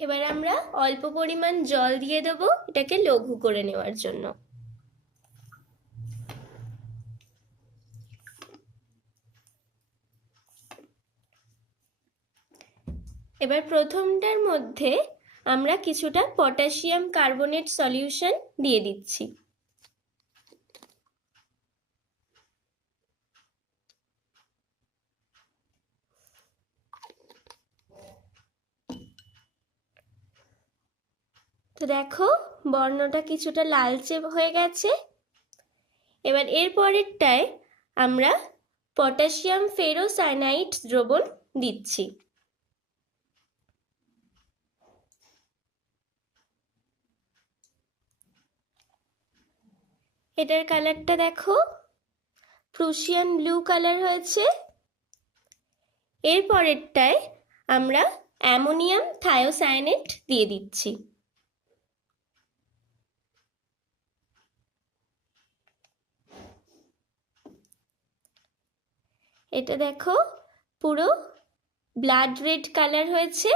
এবার আমরা অল্প পরিমাণ জল দিয়ে দেব এটাকে লঘু করে নেওয়ার জন্য। এবার প্রথমটার মধ্যে আমরা কিছুটা পটাশিয়াম কার্বনেট সলিউশন দিয়ে দিচ্ছি। তো দেখো বর্ণটা কিছুটা লালচে হয়ে গেছে। এবার এর পরেরটায় আমরা পটাশিয়াম ফেরোসায়ানাইড দ্রবণ দিচ্ছি। এটার কালারটা দেখো প্রুশিয়ান ব্লু কালার হয়েছে। এর পরেরটায় আমরা অ্যামোনিয়াম থায়োসায়ানেট দিয়ে দিচ্ছি। এটা দেখো পুরো ব্লাড রেড কালার হয়েছে।